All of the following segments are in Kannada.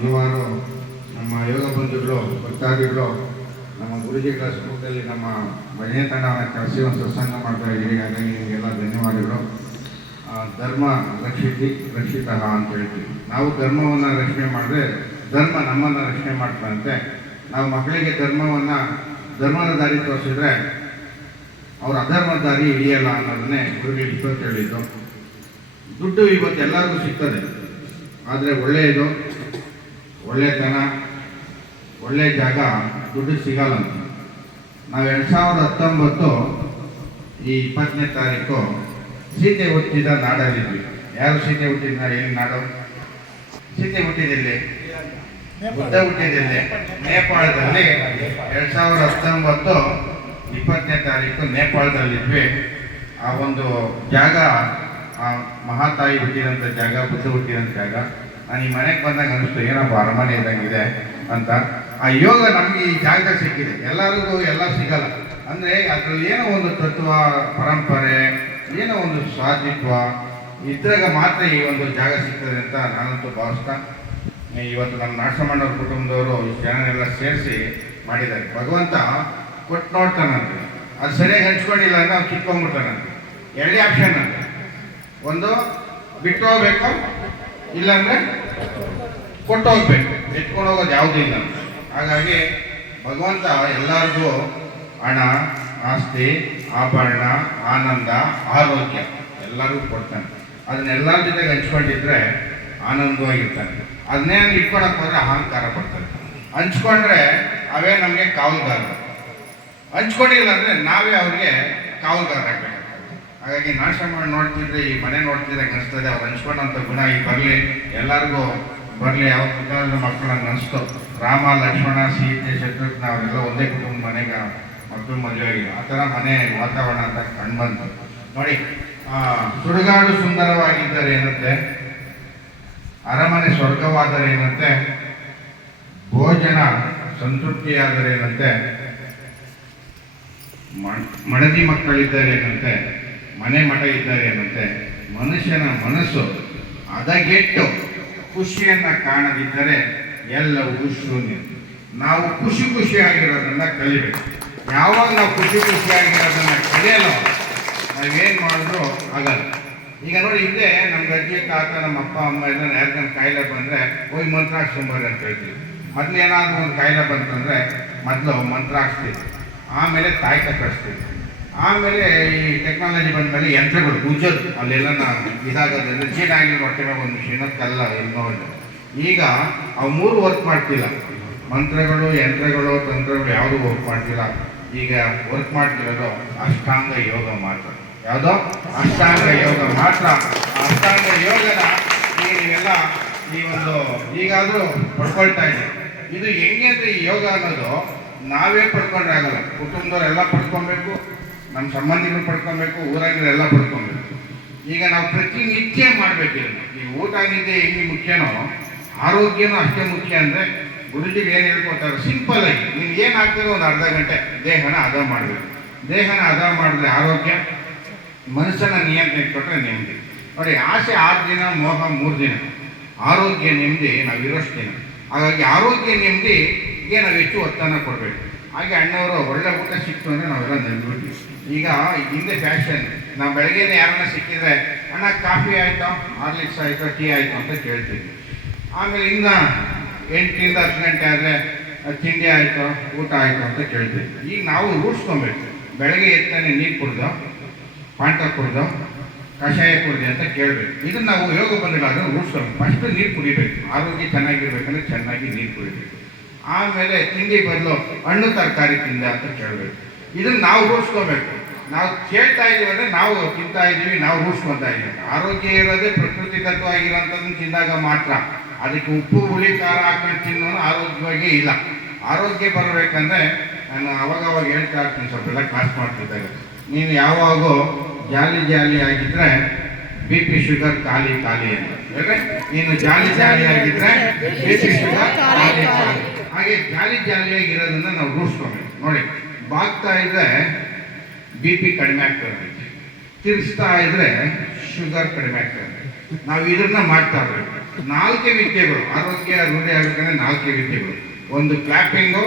ಹಲವಾರು ನಮ್ಮ ಯೋಗ ಬಂಧುಗಳು ಭಕ್ತಾದಿಗಳು ನಮ್ಮ ಗುರುಜಿಗಳ ಸ್ಕೂಲಲ್ಲಿ ನಮ್ಮ ಭಜನೆ ತಂಡವನ್ನು ಕರೆಸಿ ಒಂದು ಸತ್ಸಂಗ ಮಾಡ್ತಾ ಇದ್ದೀವಿ. ಹಾಗಾಗಿ ನಿಮಗೆಲ್ಲ ಧನ್ಯವಾದಗಳು. ಧರ್ಮ ರಕ್ಷಿತ ಅಂತ ಹೇಳ್ತೀವಿ. ನಾವು ಧರ್ಮವನ್ನು ರಕ್ಷಣೆ ಮಾಡಿದ್ರೆ ಧರ್ಮ ನಮ್ಮನ್ನು ರಕ್ಷಣೆ ಮಾಡ್ತಾರಂತೆ. ನಾವು ಮಕ್ಕಳಿಗೆ ಧರ್ಮದ ದಾರಿ ತೋರಿಸಿದ್ರೆ ಅವ್ರ ಅಧರ್ಮದ ದಾರಿ ಹಿಡಿಯಲ್ಲ ಅನ್ನೋದನ್ನೇ ಗುರುಗಳು ಇಷ್ಟೊತ್ತು ಹೇಳಿದ್ದು. ದುಡ್ಡು ಇವತ್ತು ಎಲ್ಲರಿಗೂ ಸಿಗ್ತದೆ, ಆದರೆ ಒಳ್ಳೆಯದು, ಒಳ್ಳೆತನ, ಒಳ್ಳೆ ಜಾಗ ದುಡ್ಡು ಸಿಗಲ್ಲ. ನಾವು 2019 ಈ 20ನೇ ತಾರೀಕು ಸೀತೆ ಹುಟ್ಟಿದ ನಾಡಲ್ಲಿದ್ವಿ. ಯಾರು ಸೀತೆ ಹುಟ್ಟಿದ ಎಲ್ಲಿ ನಾಡು? ಸೀತೆ ಹುಟ್ಟಿದಲ್ಲಿ ಬುದ್ಧ ಹುಟ್ಟಿದಲ್ಲಿ ನೇಪಾಳದಲ್ಲಿ 2019 20ನೇ ತಾರೀಕು ನೇಪಾಳದಲ್ಲಿದ್ವಿ. ಆ ಒಂದು ಜಾಗ ಮಹಾತಾಯಿ ಹುಟ್ಟಿದಂಥ ಜಾಗ, ಬುದ್ಧ ಹುಟ್ಟಿದಂಥ ಜಾಗ. ನಾನು ಈ ಮನೆಗೆ ಬಂದಾಗ ಅನಿಸ್ತು ಏನಪ್ಪ ಅರಮನೆ ಇದ್ದಂಗಿದೆ ಅಂತ. ಆ ಯೋಗ ನಮಗೆ ಈ ಜಾಗ ಸಿಕ್ಕಿದೆ. ಎಲ್ಲರಿಗೂ ಎಲ್ಲ ಸಿಗಲ್ಲ. ಅಂದರೆ ಅದ್ರಲ್ಲಿ ಏನೋ ಒಂದು ತತ್ವ, ಪರಂಪರೆ, ಏನೋ ಒಂದು ಸಾಧಿತ್ವ ಇದ್ರಾಗ ಮಾತ್ರ ಈ ಒಂದು ಜಾಗ ಸಿಗ್ತದೆ ಅಂತ ನಾನಂತೂ ಭಾವಿಸ್ತಾ, ಇವತ್ತು ನಮ್ಮ ನಾಡಸಮ್ಮಣ್ಣವ್ರ ಕುಟುಂಬದವರು ಇಷ್ಟು ಜನನೆಲ್ಲ ಸೇರಿಸಿ ಮಾಡಿದ್ದಾರೆ. ಭಗವಂತ ಕೊಟ್ಟು ನೋಡ್ತಾನಂತೆ, ಅದು ಸರಿಯಾಗಿ ಹಂಚ್ಕೊಂಡಿಲ್ಲ ಅಂದ್ರೆ ಅವ್ನು ಕಿತ್ಕೊಂಡ್ಬಿಡ್ತಾನಂತೆ. ಎರಡೇ ಆಪ್ಷನ್ ಅಂತ, ಒಂದು ಬಿಟ್ಟು ಹೋಗ್ಬೇಕು, ಇಲ್ಲಾಂದ್ರೆ ಕೊಟ್ಟು ಹೋಗ್ಬೇಕು. ಎತ್ಕೊಂಡು ಹೋಗೋದು ಯಾವುದೂ ಇಲ್ಲ. ಹಾಗಾಗಿ ಭಗವಂತ ಎಲ್ಲರಿಗೂ ಹಣ, ಆಸ್ತಿ, ಆಭರಣ, ಆನಂದ, ಆರೋಗ್ಯ ಎಲ್ಲರಿಗೂ ಕೊಡ್ತಾನೆ. ಅದನ್ನೆಲ್ಲರ ಜೊತೆಗೆ ಹಂಚ್ಕೊಂಡಿದ್ರೆ ಆನಂದವಾಗಿರ್ತಾನೆ. ಅದನ್ನೇ ಇಟ್ಕೊಳಕ್ಕೆ ಹೋದ್ರೆ ಅಹಂಕಾರ ಪಡ್ತಾನೆ. ಹಂಚ್ಕೊಂಡ್ರೆ ಅವೇ ನಮಗೆ ಕಾವಲುಗಾರ, ಹಂಚ್ಕೊಂಡಿಲ್ಲ ಅಂದರೆ ನಾವೇ ಅವ್ರಿಗೆ ಕಾವಲುಗಾರ ಆಗಬೇಕಾಗ್ತದೆ. ಹಾಗಾಗಿ ನಾಶಮಾಡಿ ನೋಡ್ತಿದ್ರೆ, ಈ ಮನೆ ನೋಡ್ತಿದ್ರೆ ಅನಿಸ್ತದೆ ಅವ್ರು ಹಂಚ್ಕೊಂಡಂಥ ಗುಣ ಈಗ ಬರಲಿ, ಎಲ್ಲರಿಗೂ ಬರಲಿ. ಯಾವ ಪುಟ್ಟ ಮಕ್ಕಳು ಹಂಗೆ ಅನಿಸ್ತು. ರಾಮ, ಲಕ್ಷ್ಮಣ, ಸೀತೆ, ಶತ್ರುಘ್ನ ಅವರೆಲ್ಲ ಒಂದೇ ಕುಟುಂಬ ಮನೆಗೆ ಮಕ್ಕಳು ಮದುವೆ ಆಗಿದೆ. ಆ ಥರ ಮನೆ ವಾತಾವರಣ ಅಂತ ಕಂಡುಬಂತು ನೋಡಿ. ಸುಡುಗಾಡು ಸುಂದರವಾಗಿದ್ದರೆ ಏನಂತೆ, ಅರಮನೆ ಸ್ವರ್ಗವಾದರೆ ಏನಂತೆ, ಭೋಜನ ಸಂತೃಪ್ತಿಯಾದರೆ ಏನಂತೆ, ಮಡದಿ ಮಕ್ಕಳಿದ್ದಾರೆ ಏನಂತೆ, ಮನೆ ಮಠ ಇದ್ದಾರೆ ಏನಂತೆ. ಮನುಷ್ಯನ ಮನಸ್ಸು ಹದಗೆಟ್ಟು ಖುಷಿಯನ್ನು ಕಾಣದಿದ್ದರೆ ಎಲ್ಲವೂ ಶೂನ್ಯ. ನಾವು ಖುಷಿಯಾಗಿರೋದನ್ನ ಕಲಿಬೇಕು. ಯಾವಾಗ ನಾವು ಖುಷಿಯಾಗಿರೋದನ್ನ ಕಲಿಯಲ್ಲ, ನಾವೇನು ಮಾಡಿದ್ರು ಆಗಲ್ಲ. ಈಗ ನೋಡಿ, ಹಿಂದೆ ನಮ್ಮ ಅಜ್ಜಿ, ತಾತ, ನಮ್ಮ ಅಪ್ಪ ಅಮ್ಮ ಎಲ್ಲ ಯಾರಿಗಾನ ಕಾಯಿಲೆ ಬಂದರೆ ಹೋಗಿ ಮಂತ್ರ ಹಾಕ್ಸ್ಕೊಂಬರ್ರಿ ಅಂತ ಹೇಳ್ತೀವಿ. ಮೊದಲು ಏನಾದರೂ ಒಂದು ಕಾಯಿಲೆ ಬಂತಂದರೆ ಮೊದಲು ಮಂತ್ರ ಹಾಕ್ಸ್ತೀವಿ, ಆಮೇಲೆ ತಾಯ್ತ ಕಳಿಸ್ತೀವಿ. ಆಮೇಲೆ ಈ ಟೆಕ್ನಾಲಜಿ ಬಂದಮೇಲೆ ಯಂತ್ರಗಳು ಉಜ್ಜೋದು, ಅಲ್ಲೆಲ್ಲ ಇದಾಗೋದ್ರಿಂದ ಜೀನ ಆಗಿರೋ ಹೊಟ್ಟೆ ಮೇಲೆ ಒಂದು ಮಿಷಿನ್ ಕಲ್ಲ ಇನ್ನೋ. ಈಗ ಅವು ಮೂರು ವರ್ಕ್ ಮಾಡ್ತಿಲ್ಲ. ಮಂತ್ರಗಳು, ಯಂತ್ರಗಳು, ತಂತ್ರಗಳು ಯಾವುದೂ ವರ್ಕ್ ಮಾಡ್ತಿಲ್ಲ. ಈಗ ವರ್ಕ್ ಮಾಡ್ತಿರೋದು ಅಷ್ಟಾಂಗ ಯೋಗ ಮಾತ್ರ. ಯಾವುದೋ ಅಷ್ಟಾಂಗ ಯೋಗ ಮಾತ್ರ. ಅಷ್ಟಾಂಗ ಯೋಗನ ನೀವೆಲ್ಲ ಈ ಒಂದು ಈಗಾದರೂ ಪಡ್ಕೊಳ್ತಾ ಇದ್ದೀವಿ. ಇದು ಹೆಂಗೆ ಅಂದರೆ, ಈ ಯೋಗ ಅನ್ನೋದು ನಾವೇ ಪಡ್ಕೊಂಡ್ರೆ ಆಗಲ್ಲ. ಕುಟುಂಬದವರೆಲ್ಲ ಪಡ್ಕೊಬೇಕು, ನಮ್ಮ ಸಂಬಂಧಿಗಳು ಪಡ್ಕೊಬೇಕು, ಊರಾಗಿರೆಲ್ಲ ಪಡ್ಕೊಬೇಕು. ಈಗ ನಾವು ಪ್ರತಿನಿತ್ಯ ಮಾಡಬೇಕಿಲ್ಲ. ಈ ಊಟ ನಿದ್ದೆ ಹೆಂಗೆ ಮುಖ್ಯನೋ, ಆರೋಗ್ಯನೂ ಅಷ್ಟೇ ಮುಖ್ಯ. ಅಂದರೆ ಗುರುಜಿಗೆ ಏನು ಹೇಳ್ಕೊಡ್ತಾರೆ, ಸಿಂಪಲ್ ಆಗಿ ನೀವು ಏನು ಆಗ್ತದೋ ಒಂದು ಅರ್ಧ ಗಂಟೆ ದೇಹನ ಹದ ಮಾಡಬೇಕು. ದೇಹನ ಹದ ಮಾಡಿದ್ರೆ ಆರೋಗ್ಯ, ಮನಸ್ಸನ್ನು ನಿಯಂತ್ರಣ ಕೊಟ್ಟರೆ ನೆಮ್ಮದಿ. ನೋಡಿ, ಆಸೆ 6 ದಿನ, ಮೋಹ 3 ದಿನ, ಆರೋಗ್ಯ ನೆಮ್ಮದಿ ನಾವು ಇರೋಷ್ಟು ದಿನ. ಹಾಗಾಗಿ ಆರೋಗ್ಯ ನೆಮ್ಮದಿಗೆ ನಾವು ಹೆಚ್ಚು ಒತ್ತನ್ನು ಕೊಡಬೇಕು. ಹಾಗೆ ಅಣ್ಣವರು ಒಳ್ಳೆ ಊಟ ಸಿಕ್ತು ಅಂದರೆ ನಾವೆಲ್ಲ ನೆನ್ಬಿಟ್ವಿ. ಈಗ ಹಿಂದೆ ಫ್ಯಾಷನ್, ನಾವು ಬೆಳಗ್ಗೆನೇ ಯಾರನ್ನ ಸಿಕ್ಕಿದ್ರೆ ಅಣ್ಣ ಕಾಫಿ ಆಯಿತು, ಹಾರ್ಲಿಕ್ಸ್ ಆಯಿತು, ಟೀ ಆಯಿತು ಅಂತ ಕೇಳ್ತೀವಿ. ಆಮೇಲೆ ಇನ್ನು 8ರಿಂದ 10 ಗಂಟೆ ಆದರೆ ತಿಂಡಿ ಆಯಿತು, ಊಟ ಆಯಿತು ಅಂತ ಕೇಳ್ತೀವಿ. ಈಗ ನಾವು ರೂಢಿಸ್ಕೊಬೇಕು. ಬೆಳಗ್ಗೆ ಎತ್ತಾನೆ ನೀರು ಕುಡ್ದು, ಪಾಂಟ ಕುಡ್ದು, ಕಷಾಯ ಕುಡ್ದು ಅಂತ ಕೇಳಬೇಕು. ಇದನ್ನು ನಾವು ಯೋಗ ಬಂದಿಲ್ಲ ರೂಢಿಸ್ಕೊಬೇಕು. ಫಸ್ಟ್ ನೀರು ಕುಡಿಬೇಕು. ಆರೋಗ್ಯ ಚೆನ್ನಾಗಿರ್ಬೇಕಂದ್ರೆ ಚೆನ್ನಾಗಿ ನೀರು ಕುಡಿಬೇಕು. ಆಮೇಲೆ ತಿಂಡಿ ಬದಲು ಹಣ್ಣು ತರಕಾರಿ ತಿಂದ ಅಂತ ಕೇಳಬೇಕು. ಇದನ್ನು ನಾವು ರೂಢಿಸ್ಕೋಬೇಕು. ನಾವು ಕೇಳ್ತಾ ಇದ್ದೀವಿ ಅಂದರೆ ನಾವು ತಿಂತಾ ಇದ್ದೀವಿ, ನಾವು ರೂಢಿಸ್ಕೊತಾ ಇದ್ದೀವಿ. ಆರೋಗ್ಯ ಇರೋದೇ ಪ್ರಕೃತಿಗತವಾಗಿರೋಂಥದ್ದನ್ನು ತಿಂದಾಗ ಮಾತ್ರ. ಅದಕ್ಕೆ ಉಪ್ಪು, ಹುಳಿ, ಖಾರ ಹಾಕೊಂಡು ತಿನ್ನೋನು ಆರೋಗ್ಯವಾಗಿ ಇಲ್ಲ. ಆರೋಗ್ಯ ಬರಬೇಕಂದ್ರೆ ನಾನು ಅವಾಗವಾಗ ಹೇಳ್ತಾ ಇರ್ತೀನಿ, ಸ್ವಲ್ಪ ಕ್ಲಾಸ್ ಮಾಡ್ತಿದ್ದಾಗ, ನೀನು ಯಾವಾಗೂ ಜಾಲಿ ಆಗಿದ್ದರೆ BP ಶುಗರ್ ಖಾಲಿ ಅಂತ ಹೇಳಿದ್ರೆ, ನೀನು ಜಾಲಿ ಆಗಿದ್ದರೆ BP ಶುಗರ್ ಖಾಲಿ. ಹಾಗೆ ಜಾಲಿಯಾಗಿರೋದನ್ನ ನಾವು ರೂಢಿಸ್ಕೋಬೇಕು. ನೋಡಿ, ಬಾಗ್ತಾ ಇದ್ರೆ BP ಕಡಿಮೆ ಆಗ್ತದೆ, ತಿರ್ಸ್ತಾ ಇದ್ರೆ ಶುಗರ್ ಕಡಿಮೆ ಆಗ್ತದೆ. ನಾವು ಇದನ್ನ ಮಾಡ್ತಾ ಇರ್ಬೇಕು. ನಾಲ್ಕೇ ವಿದ್ಯೆಗಳು ಆರೋಗ್ಯ ರೂಢಿ ಆಗಬೇಕಂದ್ರೆ ನಾಲ್ಕೇ ವಿದ್ಯೆಗಳು. ಒಂದು ಕ್ಲಾಪಿಂಗು,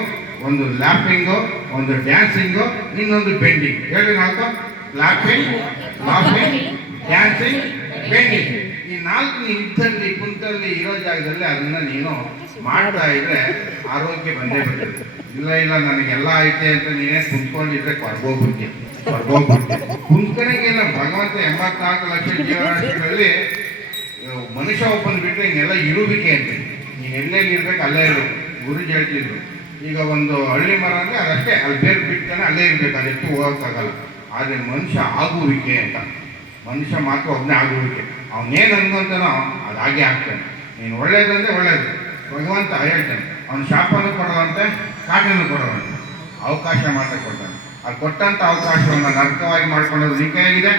ಒಂದು ಲ್ಯಾಪಿಂಗು, ಒಂದು ಡ್ಯಾನ್ಸಿಂಗು, ಇನ್ನೊಂದು ಬೆಂಡಿಂಗ್. ಹೇಳಿ ನಾಲ್ಕು: ಕ್ಲಾಪಿಂಗ್, ಲಾಫಿಂಗ್, ಡ್ಯಾನ್ಸಿಂಗ್, ಬೆಂಡಿಂಗ್. ಈ ನಾಲ್ಕು ಇದ್ದಲ್ಲಿ ಕುಂತಲ್ಲಿ ಇರೋ ಜಾಗದಲ್ಲಿ ಅದನ್ನ ನೀನು ಮಾಡ್ತಾ ಇದ್ರೆ ಆರೋಗ್ಯ ಬಂದೇ ಬರ್ತದೆ. ಇಲ್ಲ ನನಗೆಲ್ಲ ಐತೆ ಅಂತ ನೀನೇ ಕುಂತ್ಕೊಂಡಿದ್ರೆ ಹೊರ್ಗೋಗ್ಬಿಡ್ತೀಯ. ಕುಂತ್ಕಣಿಗೆಲ್ಲ ಭಗವಂತ 84 ಲಕ್ಷ ಜೀವರಾಶಿಗಳಲ್ಲಿ ಮನುಷ್ಯ ಒಬ್ಬನ ಬಿಟ್ಟರೆ ಇನ್ನೆಲ್ಲ ಇರುವಿಕೆ ಅಂತ. ನೀನು ಎಲ್ಲೆಲ್ಲಿ ಇರ್ಬೇಕು ಅಲ್ಲೇ ಇರಬೇಕು. ಗುರುಜಿ ಹೇಳ್ತಿದ್ರು, ಈಗ ಒಂದು ಹಳ್ಳಿ ಮರ ಅಂದರೆ ಅದಷ್ಟೇ, ಅಲ್ಲಿ ಬೇರೆ ಬಿಡ್ತಾನೆ ಅಲ್ಲೇ ಇರಬೇಕು, ಅದೆಷ್ಟು ಹೋಗೋಕ್ಕಾಗಲ್ಲ. ಆದರೆ ಮನುಷ್ಯ ಆಗುವಿಕೆ ಅಂತ. ಮನುಷ್ಯ ಮಾತ್ರ ಒಬ್ಬನೇ ಆಗುವಿಕೆ. ಅವನೇನು ಅನ್ಕೊಂತಾನೋ ಅದಾಗೆ ಆಗ್ತಾನೆ. ನೀನು ಒಳ್ಳೇದಂದ್ರೆ ಒಳ್ಳೇದು ಭಗವಂತ ಹೇಳ್ತಾನೆ. ಅವನು ಶಾಪನೂ ಕೊಡುವಂತೆ, ಕಾಟನ್ನು ಕೊಡುವಂತೆ, ಅವಕಾಶ ಮಾತ್ರ ಕೊಡ್ತಾನೆ. ಅದು ಕೊಟ್ಟಂಥ ಅವಕಾಶವನ್ನು ನರಕವಾಗಿ ಮಾಡ್ಕೊಳ್ಳೋದು ನಿನ್ನ ಕೈಯಾಗಿದೆ,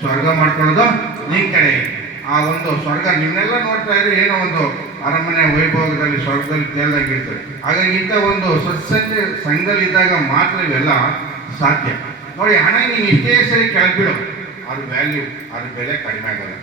ಸ್ವರ್ಗ ಮಾಡ್ಕೊಳ್ಳೋದು ನಿನ್ನ ಕಡೆ ಇದೆ. ಆ ಒಂದು ಸ್ವರ್ಗ ನಿನ್ನೆಲ್ಲ ನೋಡ್ತಾ ಇದ್ರೆ ಏನೋ ಒಂದು ಅರಮನೆ ವೈಭೋಗದಲ್ಲಿ ಸ್ವರ್ಗದಲ್ಲಿ ತೇಲ್ದಾಗಿರ್ತದೆ. ಹಾಗಾಗಿ ಇಂಥ ಒಂದು ಸತ್ಸಂಗ ಸಂಘದಲ್ಲಿದ್ದಾಗ ಮಾತ್ರ ಇವೆಲ್ಲ ಸಾಧ್ಯ. ನೋಡಿ, ಹಣ ನೀನು ಇಷ್ಟೇ ಸರಿ ಕೆಳಬಿಡು, ಅದ್ರ ವ್ಯಾಲ್ಯೂ, ಅದ್ರ ಬೆಲೆ ಕಡಿಮೆ ಆಗಲ್ಲ.